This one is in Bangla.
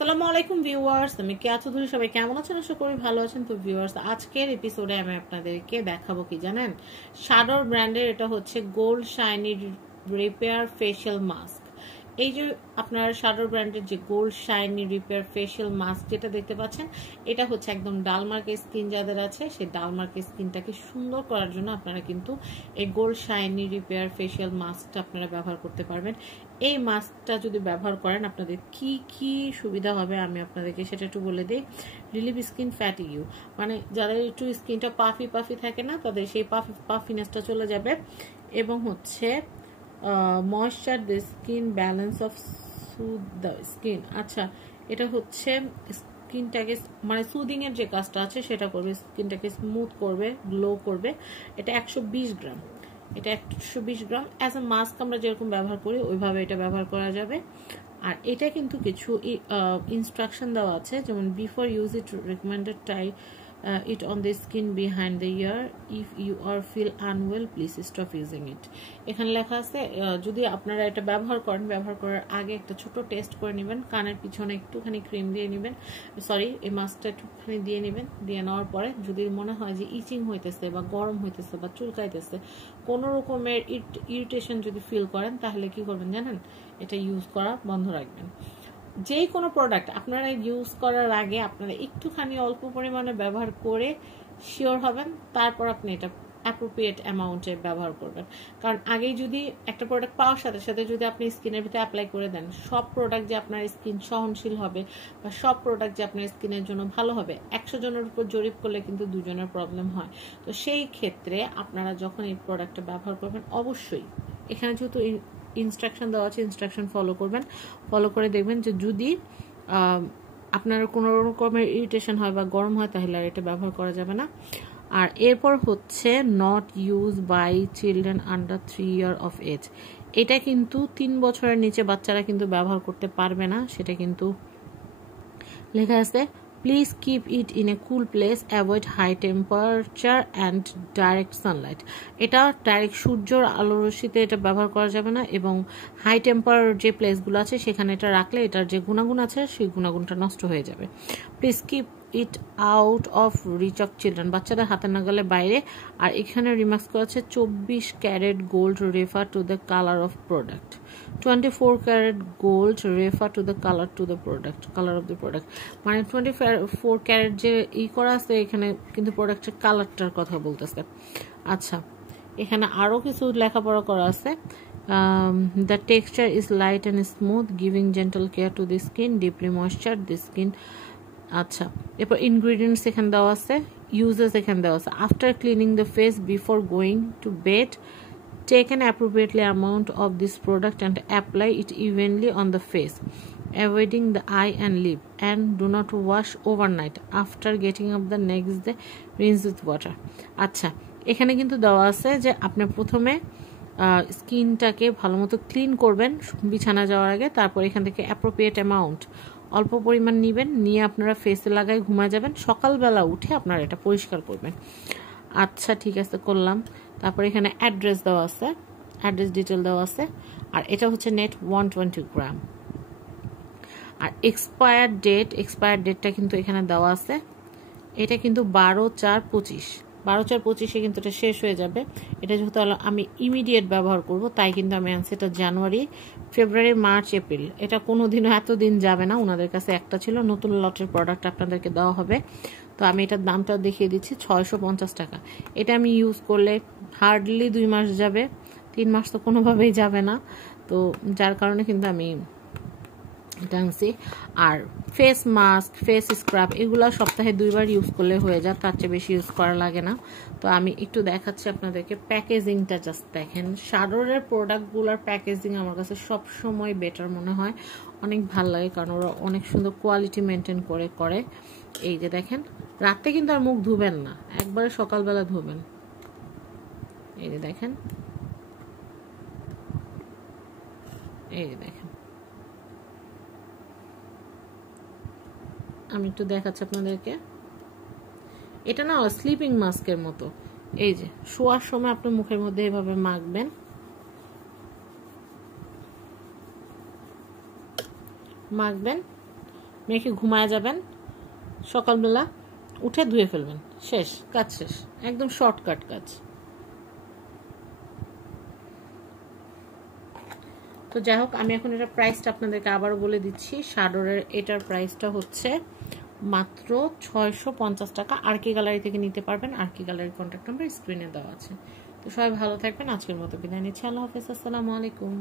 আসসালামু আলাইকুম ভিউয়ার্স, আমি কে আছো ধরে সবাই কেমন আছেন? আশা করি ভালো আছেন। তো ভিউয়ার্স, আজকের এপিসোডে আমি আপনাদেরকে দেখাবো কি জানেন, শাডোর ব্র্যান্ডের এটা হচ্ছে gold shiny repair facial mask. এই যে আপনার শাডোর ব্র্যান্ডের যে gold shiny repair facial mask যেটা দেখতে পাচ্ছেন, এটা হচ্ছে একদম ডালমার্কের স্কিন যাদের আছে সেই ডালমার্কের স্কিনটাকে সুন্দর করার জন্য আপনারা কিন্তু এই গোল্ড শাইনি রিপেয়ার ফেশিয়াল মাস্কটা আপনারা ব্যবহার করতে পারবেন। এই মাস্কটা যদি ব্যবহার করেন আপনাদের কি কি সুবিধা হবে আমি আপনাদেরকে সেটা একটু বলে দিই। রিলিভ স্কিন ফ্যাটিগিউ, মানে যাদের একটু স্কিনটা পাফি পাফি থাকে না, তাদের সেই পাফিনেসটা চলে যাবে। এবং হচ্ছে moisture the skin balance of সুদ দ্য স্কিন। আচ্ছা, এটা হচ্ছে স্কিনটাকে মানে সুদিং এর যে কাজটা আছে সেটা করবে, স্কিনটাকে স্মুথ করবে, গ্লো করবে। এটা 120 গ্রাম, এটা 120 গ্রাম অ্যাজ এ মাস্ক আমরা যেরকম ব্যবহার করি ওইভাবে এটা ব্যবহার করা যাবে। আর এটা কিন্তু কিছু ইনস্ট্রাকশন দেওয়া আছে, যেমন before use it recommended try it on the skin behind the ear. If you are feel unwell, please stop using it. এখানে লেখা আছে যদি আপনারা এটা ব্যবহার করেন, ব্যবহার করার আগে একটা ছোট টেস্ট করে নেবেন, কানের পিছনে একটুখানি ক্রিম দিয়ে নেবেন, সরি এই মাস্কটা একটুখানি দিয়ে নেবেন। দিয়ে নেওয়ার পরে যদি মনে হয় যে ইচিং হইতেছে বা গরম হইতেছে বা চুলকাইতেছে, কোনো রকমের ইরিটেশন যদি ফিল করেন, তাহলে কি করবেন জানেন, এটা ইউজ করা বন্ধ রাখবেন। যে কোনো প্রোডাক্ট আপনারা ইউজ করার আগে আপনারা একটুখানি অল্প পরিমাণে ব্যবহার করে শিওর হবেন, তারপর আপনি এটা অ্যাপ্রোপ্রিয়েট অ্যামাউন্টে ব্যবহার করবেন। কারণ আগেই যদি একটা প্রোডাক্ট পাওয়ার সাথে সাথে যদি আপনি স্কিনের ভিতরে অ্যাপ্লাই করে দেন, সব প্রোডাক্ট যে আপনার স্কিন সহনশীল হবে বা সব প্রোডাক্ট যে আপনার স্কিনের জন্য ভালো হবে, 100 জনের উপর জরিপ করলে কিন্তু 2 জনের প্রবলেম হয়। তো সেই ক্ষেত্রে আপনারা যখন এই প্রোডাক্টটা ব্যবহার করবেন, অবশ্যই এখানে যেহেতু ইনস্ট্রাকশন দেওয়া আছে, ইনস্ট্রাকশন ফলো করবেন। ফলো করে দেখবেন যে যদি আপনার কোনো রকমের ইরিটেশন হয় বা গরম হয়, তাহলে আর এটা ব্যবহার করা যাবে না। আর এরপর হচ্ছে not use by children under 3 year of age. এটা কিন্তু 3 বছরের নিচে বাচ্চারা কিন্তু ব্যবহার করতে পারবে না, সেটা কিন্তু লেখা আছে। Please keep it in a cool place, avoid high temperature and direct sunlight. এটা ডাইরেক্ট সূর্যের আলোর রশ্মিতে এটা ব্যবহার করা যাবে না, এবং হাই টেম্পার যে প্লেসগুলো আছে সেখানে এটা রাখলে এটার যে গুণাগুণ আছে সেই গুণাগুণটা নষ্ট হয়ে যাবে। Please keep it out of reach of children, বাচ্চাদের হাতের নাগালে বাইরে। আর এখানে রিমার্কস করা আছে 24 carat gold refer to the colour of product, 24 carat gold refer to the colour to the product, colour of the product. মানে 24 ক্যারেট যে করা আছে এখানে কিন্তু প্রোডাক্টের কালারটার কথা বলতেছে। আচ্ছা, এখানে আরও কিছু লেখাপড়া করা আছে। The texture is light and smooth, giving gentle care to the skin, deeply moisture the skin. আচ্ছা, এরপর ইনগ্রিডিয়েন্টস এখানে দেওয়া আছে, ইউজেস এখানে দেওয়া আছে। After cleaning the face before going to bed, take an appropriately amount of this product and apply it evenly on the face, avoiding the eye and lip, and do not wash overnight. After getting up the next day, rinse with water. আচ্ছা, এখানে কিন্তু দেওয়া আছে যে আপনি প্রথমে স্কিনটাকে ভালো মতো ক্লিন করবেন বিছানা যাওয়ার আগে, তারপর এখান থেকে অ্যাপ্রোপ্রিয়েট অ্যামাউন্ট অল্প পরিমাণ নেবেন, নিয়ে আপনারা ফেসে লাগায় ঘুমা যাবেন, সকালবেলা উঠে আপনারা এটা পরিষ্কার করবেন। আচ্ছা ঠিক আছে, করলাম। তারপর এখানে অ্যাড্রেস দেওয়া আছে, অ্যাড্রেস ডিটেল দেওয়া আছে। আর এটা হচ্ছে নেট 120 গ্রাম। আর এক্সপায়ার ডেটটা কিন্তু এখানে দেওয়া আছে। এটা কিন্তু 12/4/25, 12/4/25 কিন্তু এটা শেষ হয়ে যাবে। এটা যেহেতু আমি ইমিডিয়েট ব্যবহার করব, তাই কিন্তু আমি আনছি এটা জানুয়ারি, ফেব্রুয়ারি, মার্চ, এপ্রিল। এটা কোনোদিনও এতদিন যাবে না, ওনাদের কাছে একটা ছিল, নতুন লটের প্রোডাক্ট আপনাদেরকে দেওয়া হবে। তো আমি এটার দামটাও দেখিয়ে দিচ্ছি, 650 টাকা। এটা আমি ইউজ করলে হার্ডলি 2 মাস যাবে, 3 মাস তো কোনোভাবেই যাবে না। তো যার কারণে কিন্তু আমি এটা আনছি। আর ফেস মাস্ক, ফেস স্ক্রাব এগুলো সপ্তাহে 2 বার ইউজ করলে হয়ে যায়, তার চেয়ে বেশি ইউজ করা লাগে না। তো আমি একটু দেখাচ্ছি আপনাদেরকে, প্যাকেজিংটা জাস্ট দেখেন। শাডোরের প্রোডাক্টগুলোর প্যাকেজিং আমার কাছে সবসময় বেটার মনে হয়, অনেক ভালো লাগে, কারণ ওরা অনেক সুন্দর কোয়ালিটি মেনটেন করে। এই যে দেখেন, রাতে কিন্তু আর মুখ ধুবেন না, একবারে সকালবেলা ধুবেন। এই যে দেখেন, এই যে দেখেন, আমি একটু দেখাচ্ছি আপনাদেরকে। এটা না স্লিপিং মাস্কের মতো, এই যে শোয়ার সময় আপনি মুখের মধ্যে এভাবে মাখবেন, মেখে ঘুমায় যাবেন, সকালবেলা উঠে ধুয়ে ফেলবেন, শেষ, কাজ শেষ, একদম শর্টকাট কাজ। তো যাই হোক, আমি এখন এটা প্রাইসটা আপনাদেরকে আবারও বলে দিচ্ছি। শাডোরের এটার প্রাইসটা হচ্ছে মাত্র 650 টাকা। আরকি গ্যালারি থেকে নিতে পারবেন। আরকি গ্যালারির কন্ট্যাক্ট নাম্বার স্ক্রিনে দেওয়া আছে। তো সবাই ভালো থাকবেন। আজকের মতো বিদায় নিচ্ছি। আল্লাহ হাফেজ, আসসালামু আলাইকুম।